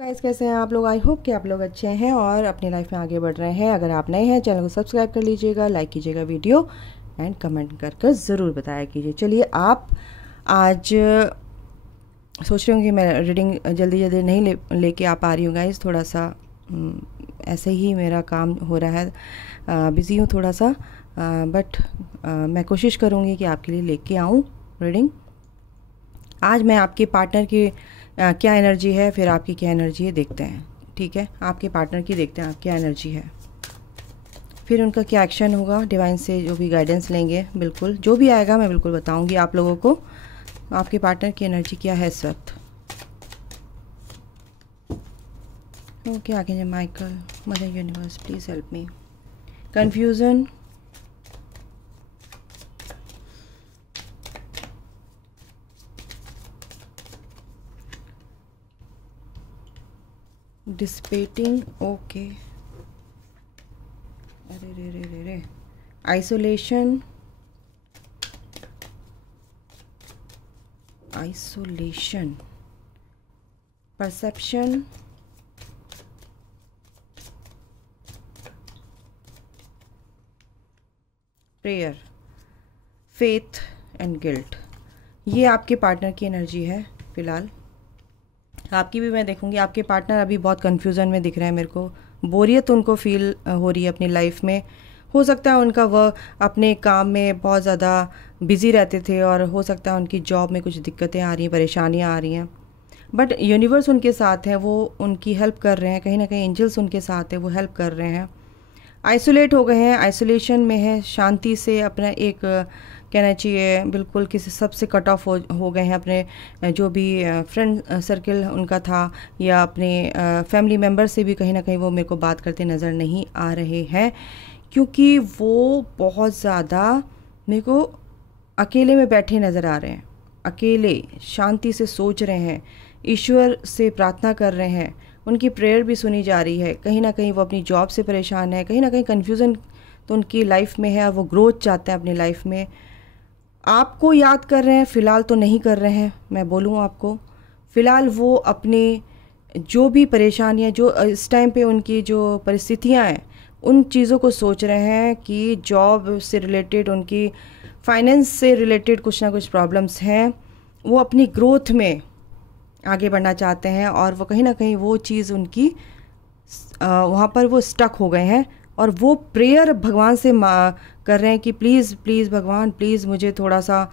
Guys, कैसे हैं आप लोग। आई होप कि आप लोग अच्छे हैं और अपनी लाइफ में आगे बढ़ रहे हैं। अगर आप नए हैं चैनल को सब्सक्राइब कर लीजिएगा, लाइक कीजिएगा वीडियो एंड कमेंट कर ज़रूर बताया कीजिए। चलिए, आप आज सोच रहे होंगे मैं रीडिंग जल्दी जल्दी नहीं लेके आ पा रही हूँ गाइस, थोड़ा सा ऐसे ही मेरा काम हो रहा है, बिज़ी हूँ थोड़ा सा, बट मैं कोशिश करूँगी कि आपके लिए लेके आऊँ रीडिंग। आज मैं आपके पार्टनर की क्या एनर्जी है, फिर आपकी क्या एनर्जी है देखते हैं। ठीक है, आपके पार्टनर की देखते हैं आप क्या एनर्जी है, फिर उनका क्या एक्शन होगा। डिवाइन से जो भी गाइडेंस लेंगे, बिल्कुल जो भी आएगा मैं बिल्कुल बताऊंगी आप लोगों को। आपके पार्टनर की एनर्जी क्या है इस वक्त। ओके, आगे Michael, mother universe please help me. Confusion, disputing, okay, अरे रे रे रे रे, isolation, isolation, perception, prayer, faith and guilt. ये आपके पार्टनर की एनर्जी है फिलहाल। आपकी भी मैं देखूंगी। आपके पार्टनर अभी बहुत कन्फ्यूज़न में दिख रहे हैं मेरे को, बोरियत उनको फील हो रही है अपनी लाइफ में। हो सकता है उनका वह अपने काम में बहुत ज़्यादा बिज़ी रहते थे और हो सकता है उनकी जॉब में कुछ दिक्कतें आ रही हैं, परेशानियां आ रही हैं, बट यूनिवर्स उनके साथ है, वो उनकी हेल्प कर रहे हैं। कहीं ना कहीं एंजल्स उनके साथ है, वो हेल्प कर रहे हैं। आइसोलेट हो गए हैं, आइसोलेशन में है, शांति से अपना एक कहना चाहिए बिल्कुल किसी सबसे कट ऑफ हो गए हैं। अपने जो भी फ्रेंड सर्कल उनका था या अपने फैमिली मेम्बर से भी कहीं ना कहीं वो मेरे को बात करते नज़र नहीं आ रहे हैं, क्योंकि वो बहुत ज़्यादा मेरे को अकेले में बैठे नज़र आ रहे हैं। अकेले शांति से सोच रहे हैं, ईश्वर से प्रार्थना कर रहे हैं, उनकी प्रेयर भी सुनी जा रही है। कहीं ना कहीं वो अपनी जॉब से परेशान है, कहीं ना कहीं कन्फ्यूज़न तो उनकी लाइफ में है और वो ग्रोथ चाहते हैं अपनी लाइफ में। आपको याद कर रहे हैं, फ़िलहाल तो नहीं कर रहे हैं, मैं बोलूँ आपको। फ़िलहाल वो अपने जो भी परेशानियाँ, जो इस टाइम पे उनकी जो परिस्थितियाँ हैं, उन चीज़ों को सोच रहे हैं कि जॉब से रिलेटेड, उनकी फाइनेंस से रिलेटेड कुछ ना कुछ प्रॉब्लम्स हैं। वो अपनी ग्रोथ में आगे बढ़ना चाहते हैं और वो कहीं ना कहीं वो चीज़ उनकी वहाँ पर वो स्टक हो गए हैं और वो प्रेयर भगवान से कर रहे हैं कि प्लीज़ प्लीज़ भगवान, प्लीज़ मुझे थोड़ा सा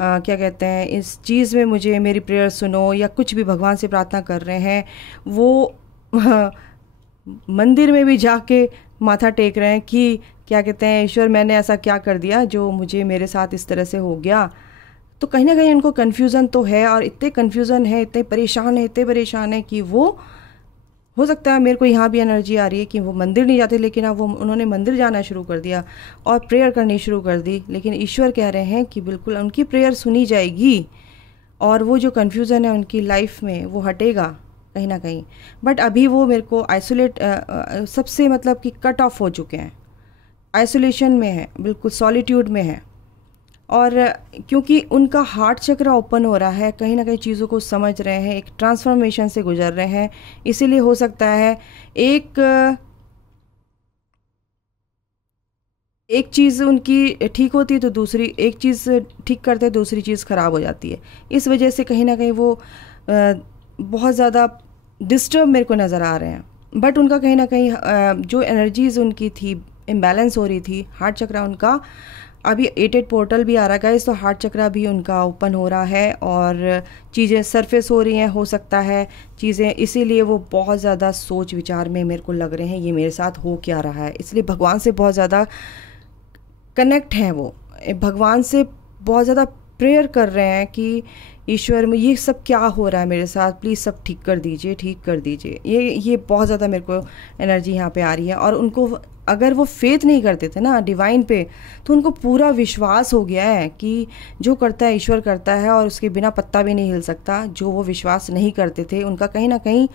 क्या कहते हैं, इस चीज़ में मुझे मेरी प्रेयर सुनो, या कुछ भी भगवान से प्रार्थना कर रहे हैं। वो मंदिर में भी जाके माथा टेक रहे हैं कि क्या कहते हैं, ईश्वर मैंने ऐसा क्या कर दिया जो मुझे मेरे साथ इस तरह से हो गया। तो कहीं ना कहीं उनको कन्फ्यूज़न तो है, और इतने कन्फ्यूज़न है, इतने परेशान है कि वो, हो सकता है मेरे को यहाँ भी एनर्जी आ रही है कि वो मंदिर नहीं जाते, लेकिन अब वो उन्होंने मंदिर जाना शुरू कर दिया और प्रेयर करनी शुरू कर दी। लेकिन ईश्वर कह रहे हैं कि बिल्कुल उनकी प्रेयर सुनी जाएगी और वो जो कन्फ्यूज़न है उनकी लाइफ में वो हटेगा कहीं ना कहीं। बट अभी वो मेरे को आइसोलेट, सबसे मतलब कि कट ऑफ हो चुके हैं, आइसोलेशन में है, बिल्कुल सॉलिट्यूड में है। और क्योंकि उनका हार्ट चक्र ओपन हो रहा है, कहीं ना कहीं चीज़ों को समझ रहे हैं, एक ट्रांसफॉर्मेशन से गुजर रहे हैं। इसीलिए हो सकता है एक चीज़ उनकी ठीक होती है तो दूसरी, एक चीज़ ठीक करते हैं दूसरी चीज़ ख़राब हो जाती है। इस वजह से कहीं ना कहीं वो बहुत ज़्यादा डिस्टर्ब मेरे को नज़र आ रहे हैं। बट उनका कहीं ना कहीं जो एनर्जीज़ उनकी थी, इम्बैलेंस हो रही थी। हार्ट चक्र उनका अभी 8 पोर्टल भी आ रहा है गाइस, तो हार्ट चक्र भी उनका ओपन हो रहा है और चीज़ें सरफेस हो रही हैं। हो सकता है चीज़ें, इसीलिए वो बहुत ज़्यादा सोच विचार में मेरे को लग रहे हैं, ये मेरे साथ हो क्या रहा है। इसलिए भगवान से बहुत ज़्यादा कनेक्ट हैं, वो भगवान से बहुत ज़्यादा प्रेयर कर रहे हैं कि ईश्वर में ये सब क्या हो रहा है मेरे साथ, प्लीज़ सब ठीक कर दीजिए, ठीक कर दीजिए। ये बहुत ज़्यादा मेरे को एनर्जी यहाँ पे आ रही है। और उनको, अगर वो फेथ नहीं करते थे ना डिवाइन पे, तो उनको पूरा विश्वास हो गया है कि जो करता है ईश्वर करता है और उसके बिना पत्ता भी नहीं हिल सकता। जो वो विश्वास नहीं करते थे, उनका कहीं ना कहीं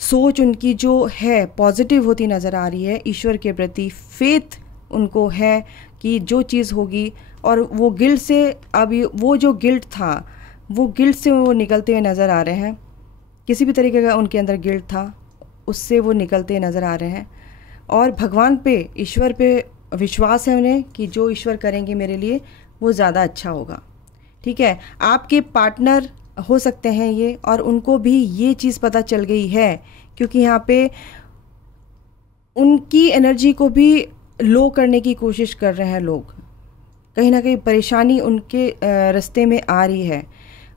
सोच उनकी जो है पॉजिटिव होती नज़र आ रही है। ईश्वर के प्रति फेथ उनको है कि जो चीज़ होगी, और वो गिल्ट से, अभी वो जो गिल्ट था, वो गिल्ट से वो निकलते हुए नज़र आ रहे हैं। किसी भी तरीके का उनके अंदर गिल्ट था, उससे वो निकलते नज़र आ रहे हैं। और भगवान पे, ईश्वर पे विश्वास है उन्हें कि जो ईश्वर करेंगे मेरे लिए वो ज़्यादा अच्छा होगा। ठीक है, आपके पार्टनर हो सकते हैं ये, और उनको भी ये चीज़ पता चल गई है, क्योंकि यहाँ पे उनकी एनर्जी को भी लो करने की कोशिश कर रहे हैं लोग। कहीं ना कहीं परेशानी उनके रास्ते में आ रही है।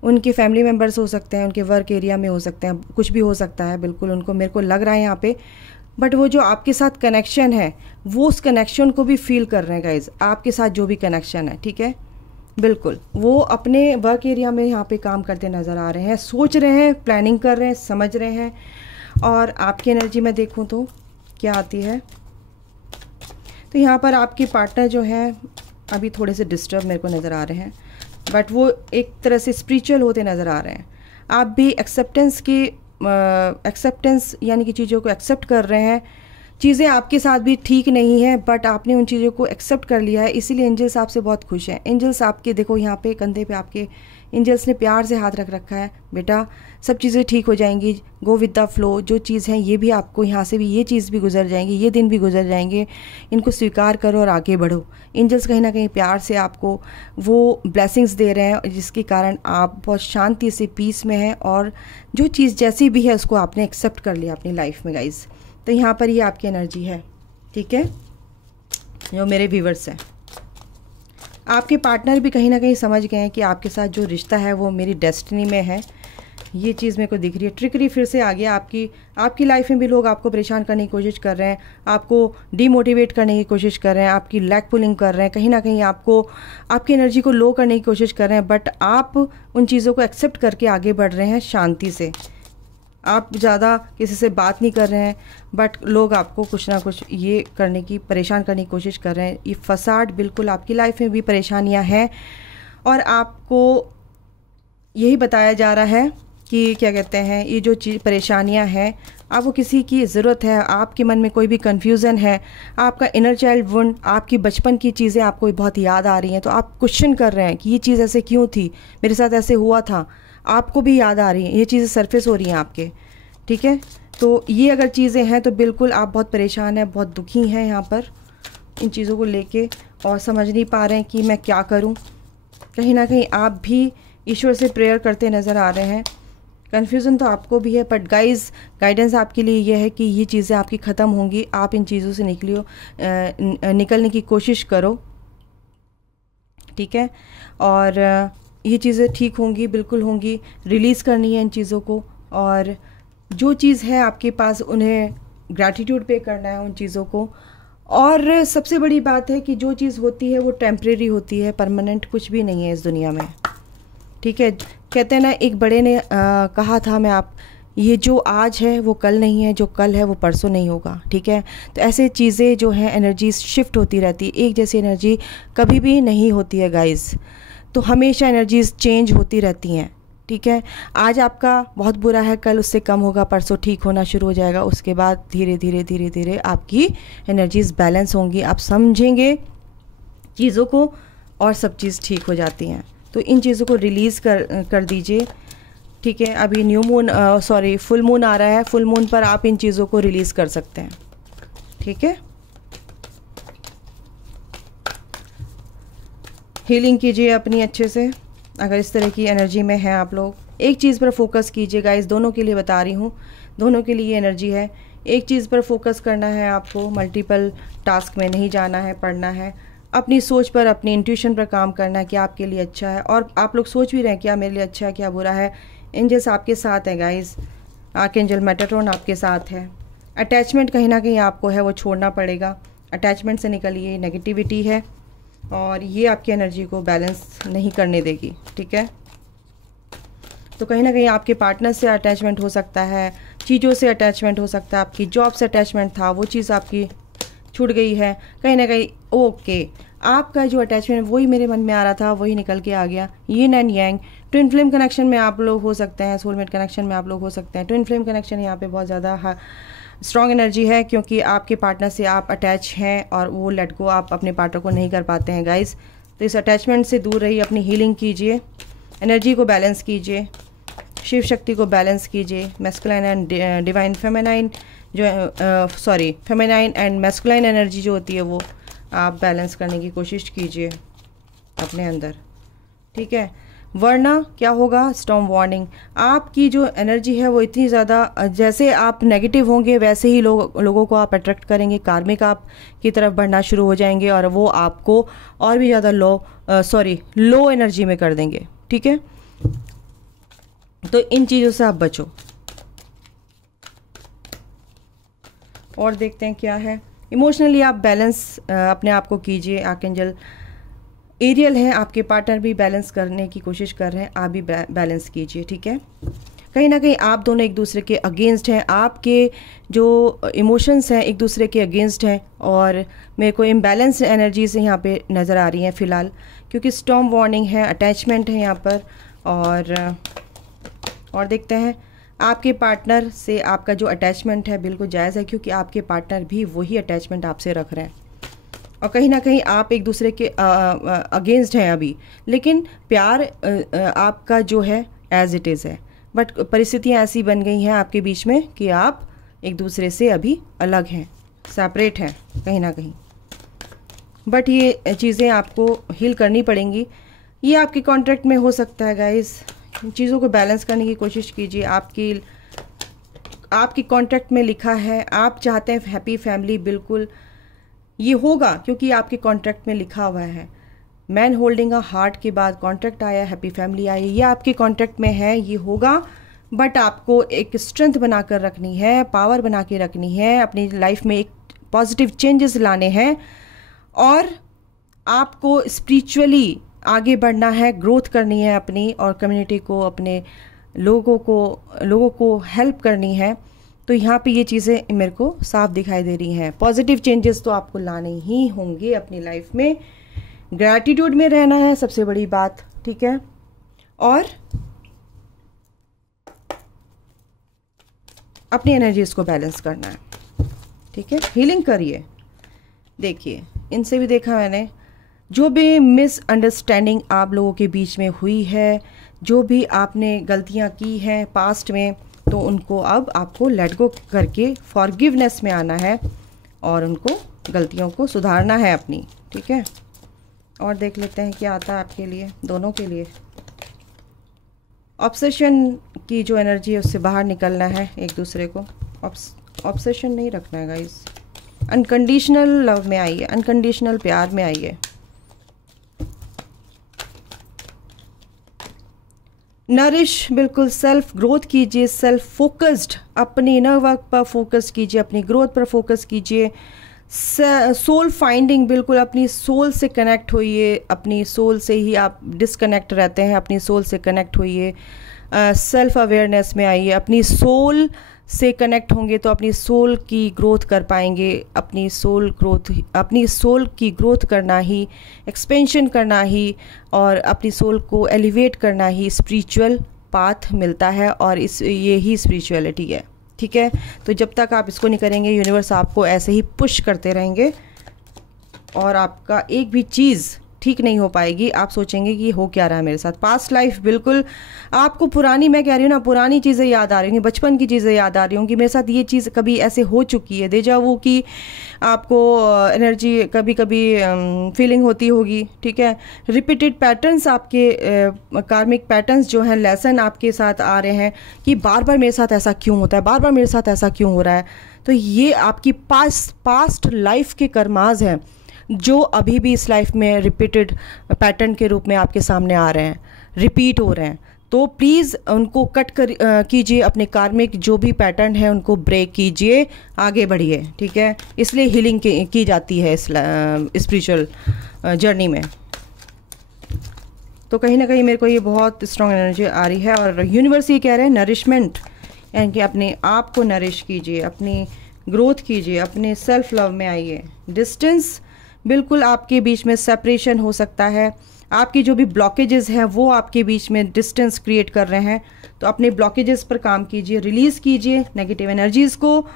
उनके फैमिली मेम्बर्स हो सकते हैं, उनके वर्क एरिया में हो सकते हैं, कुछ भी हो सकता है बिल्कुल, उनको मेरे को लग रहा है यहाँ पे। बट वो जो आपके साथ कनेक्शन है, वो उस कनेक्शन को भी फील कर रहे हैं गाइज, आपके साथ जो भी कनेक्शन है। ठीक है, बिल्कुल वो अपने वर्क एरिया में यहाँ पे काम करते नज़र आ रहे हैं, सोच रहे हैं, प्लानिंग कर रहे हैं, समझ रहे हैं। और आपकी एनर्जी में देखूँ तो क्या आती है, तो यहाँ पर आपके पार्टनर जो हैं अभी थोड़े से डिस्टर्ब मेरे को नज़र आ रहे हैं, बट वो एक तरह से स्पिरिचुअल होते नज़र आ रहे हैं। आप भी एक्सेप्टेंस यानी कि चीज़ों को एक्सेप्ट कर रहे हैं। चीज़ें आपके साथ भी ठीक नहीं है, बट आपने उन चीज़ों को एक्सेप्ट कर लिया है, इसीलिए एंजल्स आपसे बहुत खुश हैं। एंजल्स आपके देखो यहाँ पे कंधे पे आपके एंजल्स ने प्यार से हाथ रख रखा है, बेटा सब चीज़ें ठीक हो जाएंगी, गो विद द फ्लो। जो चीज़ है ये भी आपको यहाँ से भी, ये चीज़ भी गुजर जाएंगी, ये दिन भी गुजर जाएंगे, इनको स्वीकार करो और आगे बढ़ो। एंजल्स कहीं ना कहीं प्यार से आपको वो ब्लेसिंग्स दे रहे हैं, जिसके कारण आप बहुत शांति से पीस में हैं, और जो चीज़ जैसी भी है उसको आपने एक्सेप्ट कर लिया अपनी लाइफ में गाइज। तो यहाँ पर ये आपकी एनर्जी है। ठीक है, जो मेरे व्यूवर्स हैं, आपके पार्टनर भी कहीं ना कहीं समझ गए हैं कि आपके साथ जो रिश्ता है वो मेरी डेस्टिनी में है। ये चीज़ मेरे को दिख रही है। ट्रिकरी फिर से आ गया आपकी लाइफ में भी। लोग आपको परेशान करने की कोशिश कर रहे हैं, आपको डीमोटिवेट करने की कोशिश कर रहे हैं, आपकी लैग पुलिंग कर रहे हैं, कहीं ना कहीं आपको आपकी एनर्जी को लो करने की कोशिश कर रहे हैं। बट आप उन चीज़ों को एक्सेप्ट करके आगे बढ़ रहे हैं शांति से। आप ज़्यादा किसी से बात नहीं कर रहे हैं, बट लोग आपको कुछ ना कुछ ये करने की, परेशान करने की कोशिश कर रहे हैं। ये फसाड बिल्कुल आपकी लाइफ में भी परेशानियां हैं, और आपको यही बताया जा रहा है कि क्या कहते हैं, ये जो चीज़ परेशानियां हैं, आपको किसी की ज़रूरत है, आपके मन में कोई भी कन्फ्यूज़न है, आपका इनर चाइल्ड वुंड, आपकी बचपन की चीज़ें आपको बहुत याद आ रही हैं, तो आप क्वेश्चन कर रहे हैं कि ये चीज़ ऐसे क्यों थी, मेरे साथ ऐसे हुआ था, आपको भी याद आ रही हैं, ये चीज़ें सरफेस हो रही हैं आपके। ठीक है, तो ये अगर चीज़ें हैं तो बिल्कुल आप बहुत परेशान हैं, बहुत दुखी हैं यहाँ पर इन चीज़ों को लेके, और समझ नहीं पा रहे हैं कि मैं क्या करूँ। कहीं ना कहीं आप भी ईश्वर से प्रेयर करते नज़र आ रहे हैं। कन्फ्यूज़न तो आपको भी है, बट गाइस गाइडेंस आपके लिए ये है कि ये चीज़ें आपकी ख़त्म होंगी, आप इन चीज़ों से निकलने की कोशिश करो। ठीक है, और ये चीज़ें ठीक होंगी, बिल्कुल होंगी। रिलीज़ करनी है इन चीज़ों को, और जो चीज़ है आपके पास उन्हें ग्रैटिट्यूड पे करना है उन चीज़ों को। और सबसे बड़ी बात है कि जो चीज़ होती है वो टेम्परेरी होती है, परमानेंट कुछ भी नहीं है इस दुनिया में। ठीक है, कहते हैं ना, एक बड़े ने कहा था, ये जो आज है वो कल नहीं है, जो कल है वो परसों नहीं होगा। ठीक है, तो ऐसे चीज़ें जो हैं, एनर्जी शिफ्ट होती रहती है, एक जैसी एनर्जी कभी भी नहीं होती है गाइस। तो हमेशा एनर्जीज चेंज होती रहती हैं। ठीक है, आज आपका बहुत बुरा है, कल उससे कम होगा, परसों ठीक होना शुरू हो जाएगा, उसके बाद धीरे धीरे धीरे धीरे आपकी एनर्जीज बैलेंस होंगी, आप समझेंगे चीज़ों को, और सब चीज़ ठीक हो जाती हैं। तो इन चीज़ों को रिलीज़ कर दीजिए। ठीक है, अभी फुल मून आ रहा है, फुल मून पर आप इन चीज़ों को रिलीज़ कर सकते हैं। ठीक है, हीलिंग कीजिए अपनी अच्छे से। अगर इस तरह की एनर्जी में हैं आप लोग, एक चीज़ पर फोकस कीजिए गाइस, दोनों के लिए बता रही हूँ, दोनों के लिए एनर्जी है। एक चीज़ पर फोकस करना है आपको, मल्टीपल टास्क में नहीं जाना है, पढ़ना है, अपनी सोच पर, अपनी इंट्यूशन पर काम करना है कि आपके लिए अच्छा है। और आप लोग सोच भी रहे हैं क्या मेरे लिए अच्छा है, क्या बुरा है। एंजल्स आपके साथ है गाइस, आर्कएंजल मेटाट्रॉन आपके साथ है। अटैचमेंट कहीं ना कहीं आपको है वो छोड़ना पड़ेगा, अटैचमेंट से निकलिए, नेगेटिविटी है और ये आपकी एनर्जी को बैलेंस नहीं करने देगी। ठीक है, तो कहीं ना कहीं आपके पार्टनर से अटैचमेंट हो सकता है, चीज़ों से अटैचमेंट हो सकता है, आपकी जॉब से अटैचमेंट था, वो चीज़ आपकी छूट गई है कहीं ना कहीं। ओके, आपका जो अटैचमेंट वही मेरे मन में आ रहा था, वही निकल के आ गया। Yin and yang, twin flame connection में आप लोग हो सकते हैं, सोलमेट कनेक्शन में आप लोग हो सकते हैं। ट्विन फ्लेम कनेक्शन यहाँ पे बहुत ज़्यादा स्ट्रॉन्ग एनर्जी है, क्योंकि आपके पार्टनर से आप अटैच हैं और वो लेट गो आप अपने पार्टनर को नहीं कर पाते हैं गाइस। तो इस अटैचमेंट से दूर रहिए, अपनी हीलिंग कीजिए, एनर्जी को बैलेंस कीजिए, शिव शक्ति को बैलेंस कीजिए, मैस्कुलाइन एंड डिवाइन फेमिनाइन जो फेमिनाइन एंड मैस्कुलाइन एनर्जी जो होती है वो आप बैलेंस करने की कोशिश कीजिए अपने अंदर, ठीक है। वरना क्या होगा, स्टॉर्म वार्निंग, आपकी जो एनर्जी है वो इतनी ज़्यादा, जैसे आप नेगेटिव होंगे वैसे ही लोगों को आप अट्रैक्ट करेंगे, कार्मिक आप की तरफ बढ़ना शुरू हो जाएंगे और वो आपको और भी ज़्यादा लो एनर्जी में कर देंगे, ठीक है। तो इन चीज़ों से आप बचो। और देखते हैं क्या है, इमोशनली आप बैलेंस अपने आप को कीजिए। आर्कएंजल एरियल है, आपके पार्टनर भी बैलेंस करने की कोशिश कर रहे हैं, आप भी बैलेंस कीजिए, ठीक है। कहीं ना कहीं आप दोनों एक दूसरे के अगेंस्ट हैं, आपके जो इमोशंस हैं एक दूसरे के अगेंस्ट हैं और मेरे को इम्बैलेंस एनर्जी से यहाँ पे नज़र आ रही हैं फ़िलहाल, क्योंकि स्टॉर्म वार्निंग है, अटैचमेंट है यहाँ पर। और देखते हैं आपके पार्टनर से आपका जो अटैचमेंट है बिल्कुल जायज़ है, क्योंकि आपके पार्टनर भी वही अटैचमेंट आपसे रख रहे हैं और कहीं ना कहीं आप एक दूसरे के अगेंस्ट हैं अभी, लेकिन प्यार आपका जो है एज इट इज़ है। बट परिस्थितियाँ ऐसी बन गई हैं आपके बीच में कि आप एक दूसरे से अभी अलग हैं, सेपरेट हैं कहीं ना कहीं। बट ये चीज़ें आपको हील करनी पड़ेंगी, ये आपके कॉन्ट्रैक्ट में हो सकता है गाइस। इन चीज़ों को बैलेंस करने की कोशिश कीजिए। आपकी कॉन्ट्रैक्ट में लिखा है, आप चाहते हैं हैप्पी फैमिली, बिल्कुल ये होगा क्योंकि आपके कॉन्ट्रैक्ट में लिखा हुआ है। मैन होल्डिंग अ हार्ट के बाद कॉन्ट्रैक्ट आया, हैप्पी फैमिली आई, ये आपके कॉन्ट्रैक्ट में है, ये होगा। बट आपको एक स्ट्रेंथ बना कर रखनी है, पावर बना के रखनी है, अपनी लाइफ में एक पॉजिटिव चेंजेस लाने हैं और आपको स्पिरिचुअली आगे बढ़ना है, ग्रोथ करनी है अपनी, और कम्युनिटी को, अपने लोगों को हेल्प करनी है। तो यहाँ पे ये चीज़ें मेरे को साफ दिखाई दे रही हैं। पॉजिटिव चेंजेस तो आपको लाने ही होंगे अपनी लाइफ में, ग्रैटिट्यूड में रहना है सबसे बड़ी बात, ठीक है। और अपनी एनर्जीज को बैलेंस करना है, ठीक है। हीलिंग करिए। देखिए इनसे भी देखा मैंने, जो भी मिसअंडरस्टैंडिंग आप लोगों के बीच में हुई है, जो भी आपने गलतियाँ की हैं पास्ट में, तो उनको अब आपको लेट गो करके फॉरगिवनेस में आना है और उनको गलतियों को सुधारना है अपनी, ठीक है। और देख लेते हैं क्या आता है आपके लिए, दोनों के लिए। ऑब्सेशन की जो एनर्जी है उससे बाहर निकलना है, एक दूसरे को ऑब्सेशन नहीं रखना है गाइस। अनकंडीशनल लव में आइए, अनकंडीशनल प्यार में आइए। नरिश, बिल्कुल सेल्फ ग्रोथ कीजिए, सेल्फ फोकस्ड, अपनी इनर वर्क पर फोकस कीजिए, अपनी ग्रोथ पर फोकस कीजिए। सोल फाइंडिंग, बिल्कुल अपनी सोल से कनेक्ट होइए। अपनी सोल से ही आप डिसकनेक्ट रहते हैं, अपनी सोल से कनेक्ट होइए। सेल्फ अवेयरनेस में आइए। अपनी सोल से कनेक्ट होंगे तो अपनी सोल की ग्रोथ कर पाएंगे। अपनी सोल की ग्रोथ करना ही, एक्सपेंशन करना ही और अपनी सोल को एलिवेट करना ही स्पिरिचुअल पाथ मिलता है, और ये ही स्पिरिचुअलिटी है, ठीक है। तो जब तक आप इसको नहीं करेंगे, यूनिवर्स आपको ऐसे ही पुश करते रहेंगे और आपका एक भी चीज़ ठीक नहीं हो पाएगी। आप सोचेंगे कि हो क्या रहा है मेरे साथ। पास्ट लाइफ, बिल्कुल आपको पुरानी, मैं कह रही हूँ ना, पुरानी चीज़ें याद आ रही होंगी, बचपन की चीज़ें याद आ रही होंगी। मेरे साथ ये चीज़ कभी ऐसे हो चुकी है, डेजा वू की आपको एनर्जी कभी कभी फीलिंग होती होगी, ठीक है। रिपीटेड पैटर्न्स, आपके कार्मिक पैटर्न्स जो हैं, लेसन आपके साथ आ रहे हैं कि बार बार मेरे साथ ऐसा क्यों होता है, बार बार मेरे साथ ऐसा क्यों हो रहा है। तो ये आपकी पास्ट लाइफ के कर्माज हैं जो अभी भी इस लाइफ में रिपीटेड पैटर्न के रूप में आपके सामने आ रहे हैं, रिपीट हो रहे हैं। तो प्लीज़ उनको कट कीजिए, अपने कार्मिक जो भी पैटर्न है उनको ब्रेक कीजिए, आगे बढ़िए, ठीक है। इसलिए हीलिंग की जाती है इस स्पिरिचुअल जर्नी में। तो कहीं ना कहीं मेरे को ये बहुत स्ट्रॉन्ग एनर्जी आ रही है और यूनिवर्स ये कह रहे हैं नरिशमेंट, यानी कि अपने आप को नरिश कीजिए, अपनी ग्रोथ कीजिए, अपने सेल्फ लव में आइए। डिस्टेंस, बिल्कुल आपके बीच में सेपरेशन हो सकता है। आपकी जो भी ब्लॉकेजेस हैं वो आपके बीच में डिस्टेंस क्रिएट कर रहे हैं, तो अपने ब्लॉकेजेस पर काम कीजिए, रिलीज़ कीजिए नेगेटिव एनर्जीज़ को,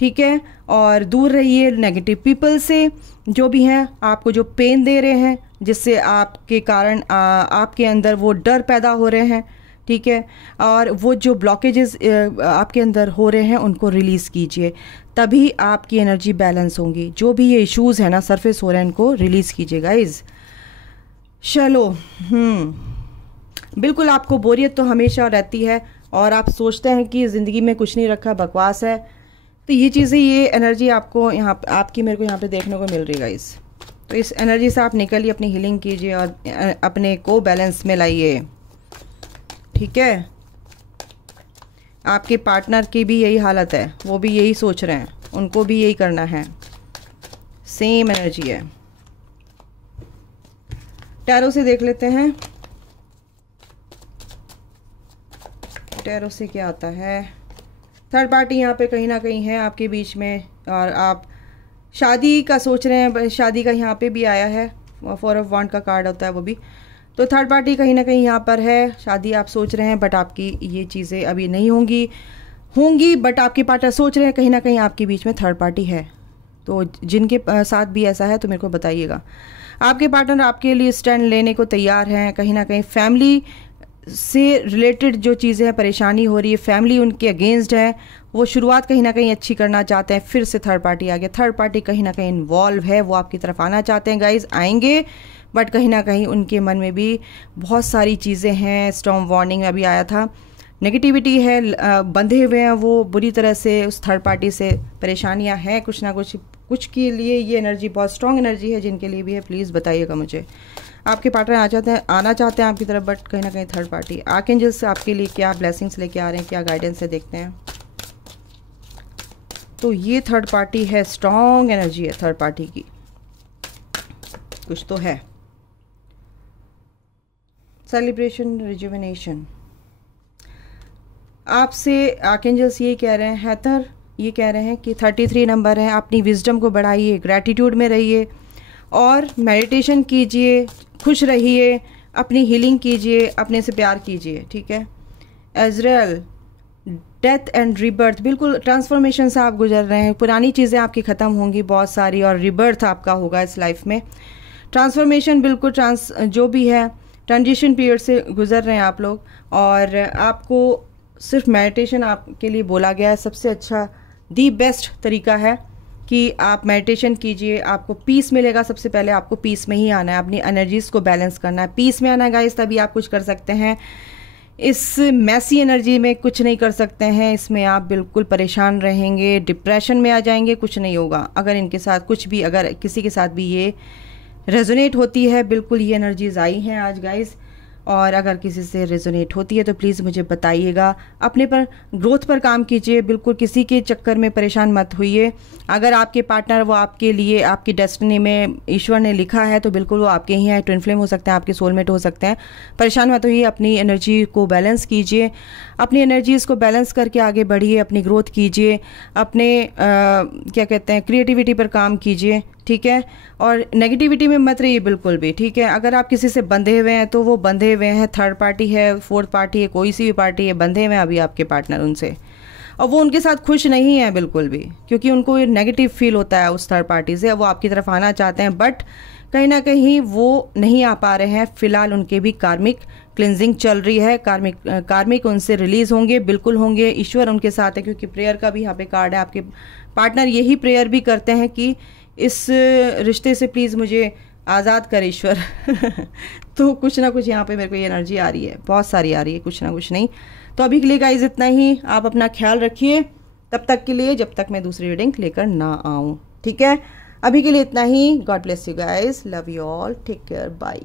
ठीक है। और दूर रहिए नेगेटिव पीपल से, जो भी हैं आपको जो पेन दे रहे हैं, जिससे आपके कारण आपके अंदर वो डर पैदा हो रहे हैं, ठीक है। और वो जो ब्लॉकेजेस आपके अंदर हो रहे हैं उनको रिलीज़ कीजिए, तभी आपकी एनर्जी बैलेंस होंगी। जो भी ये इश्यूज़ हैं ना सरफेस हो रहे हैं इनको रिलीज़ कीजिए गाइज। चलो बिल्कुल, आपको बोरियत तो हमेशा रहती है और आप सोचते हैं कि ज़िंदगी में कुछ नहीं रखा, बकवास है। तो ये चीज़ें, ये एनर्जी आपको यहाँ आपकी मेरे को यहाँ पे देखने को मिल रही है गाइस। तो इस एनर्जी से आप निकलिए, अपनी हीलिंग कीजिए और अपने को बैलेंस में लाइए, ठीक है। आपके पार्टनर की भी यही हालत है, वो भी यही सोच रहे हैं, उनको भी यही करना है, सेम एनर्जी है। टैरो से देख लेते हैं, टैरो से क्या आता है। थर्ड पार्टी यहाँ पे कहीं ना कहीं है आपके बीच में, और आप शादी का सोच रहे हैं, शादी का यहाँ पे भी आया है, 4 ऑफ वांड का कार्ड होता है वो भी। तो थर्ड पार्टी कहीं ना कहीं यहाँ पर है, शादी आप सोच रहे हैं बट आपकी ये चीज़ें अभी नहीं होंगी बट आपके पार्टनर सोच रहे हैं कहीं ना कहीं आपके बीच में थर्ड पार्टी है। तो जिनके साथ भी ऐसा है तो मेरे को बताइएगा। आपके पार्टनर आपके लिए स्टैंड लेने को तैयार हैं, कहीं ना कहीं फैमिली से रिलेटेड जो चीज़ें हैं, परेशानी हो रही है, फैमिली उनके अगेंस्ट है, वो शुरुआत कहीं ना कहीं अच्छी करना चाहते हैं, फिर से थर्ड पार्टी आ गया। थर्ड पार्टी कहीं ना कहीं इन्वॉल्व है, वो आपकी तरफ आना चाहते हैं गाइज, आएंगे बट कहीं ना कहीं उनके मन में भी बहुत सारी चीज़ें हैं। स्टॉर्म वार्निंग में अभी आया था, नेगेटिविटी है, बंधे हुए हैं वो बुरी तरह से उस थर्ड पार्टी से, परेशानियां हैं कुछ ना कुछ के लिए। ये एनर्जी बहुत स्ट्रॉन्ग एनर्जी है, जिनके लिए भी है प्लीज़ बताइएगा मुझे। आपके पार्टनर आना चाहते हैं आपकी तरफ बट कहीं ना कहीं थर्ड पार्टी। आर्कएंजल्स आपके लिए क्या ब्लेसिंग्स लेके आ रहे हैं, क्या गाइडेंस है, देखते हैं। तो ये थर्ड पार्टी है, स्ट्रॉन्ग एनर्जी है थर्ड पार्टी की, कुछ तो है। Celebration, rejuvenation. आपसे आर्कएंजल्स ये कह रहे हैं, हैथर ये कह रहे हैं कि 33 नंबर है, अपनी विजडम को बढ़ाइए, ग्रैटिट्यूड में रहिए और मेडिटेशन कीजिए, खुश रहिए, अपनी हीलिंग कीजिए, अपने से प्यार कीजिए, ठीक है। एजरेल, डेथ एंड रीबर्थ, बिल्कुल ट्रांसफॉर्मेशन से आप गुजर रहे हैं, पुरानी चीज़ें आपकी ख़त्म होंगी बहुत सारी और रीबर्थ आपका होगा इस लाइफ में। ट्रांसफॉर्मेशन, बिल्कुल जो भी है ट्रांजिशन पीरियड से गुजर रहे हैं आप लोग, और आपको सिर्फ मेडिटेशन आपके लिए बोला गया है। सबसे अच्छा दी बेस्ट तरीका है कि आप मेडिटेशन कीजिए, आपको पीस मिलेगा। सबसे पहले आपको पीस में ही आना है, अपनी एनर्जीज को बैलेंस करना है, पीस में आना है गाइस, तभी आप कुछ कर सकते हैं। इस मैसी एनर्जी में कुछ नहीं कर सकते हैं, इसमें आप बिल्कुल परेशान रहेंगे, डिप्रेशन में आ जाएंगे, कुछ नहीं होगा। अगर इनके साथ कुछ भी, अगर किसी के साथ भी ये रेजोनेट होती है, बिल्कुल ये एनर्जीज आई हैं आज गाइस, और अगर किसी से रेजोनेट होती है तो प्लीज़ मुझे बताइएगा। अपने पर ग्रोथ पर काम कीजिए, बिल्कुल किसी के चक्कर में परेशान मत होइए। अगर आपके पार्टनर वो आपके लिए, आपकी डेस्टिनी में ईश्वर ने लिखा है तो बिल्कुल वो आपके ही हैं, ट्विन फ्लेम हो सकते हैं, आपके सोलमेट हो सकते हैं। परेशान मत होइए, अपनी एनर्जी को बैलेंस कीजिए, अपनी एनर्जीज़ को बैलेंस करके आगे बढ़िए, अपनी ग्रोथ कीजिए, अपने क्या कहते हैं क्रिएटिविटी पर काम कीजिए, ठीक है। और नेगेटिविटी में मत रहिए बिल्कुल भी, ठीक है। अगर आप किसी से बंधे हुए हैं तो वो बंधे हुए हैं, थर्ड पार्टी है, फोर्थ पार्टी है, कोई सी भी पार्टी है, बंधे हुए हैं अभी आपके पार्टनर उनसे, और वो उनके साथ खुश नहीं है बिल्कुल भी, क्योंकि उनको नेगेटिव फील होता है उस थर्ड पार्टी से। वो आपकी तरफ आना चाहते हैं बट कहीं ना कहीं वो नहीं आ पा रहे हैं। फिलहाल उनके भी कार्मिक क्लिनजिंग चल रही है, कार्मिक उनसे रिलीज होंगे, बिल्कुल होंगे। ईश्वर उनके साथ है, क्योंकि प्रेयर का भी यहाँ पे कार्ड है। आपके पार्टनर यही प्रेयर भी करते हैं कि इस रिश्ते से प्लीज़ मुझे आज़ाद कर ईश्वर। तो कुछ ना कुछ यहाँ पे मेरे को ये एनर्जी आ रही है, बहुत सारी आ रही है, कुछ ना कुछ नहीं। तो अभी के लिए गाइज इतना ही, आप अपना ख्याल रखिए तब तक के लिए, जब तक मैं दूसरी रीडिंग लेकर ना आऊँ, ठीक है। अभी के लिए इतना ही। God bless you guys, love you all, take care, bye.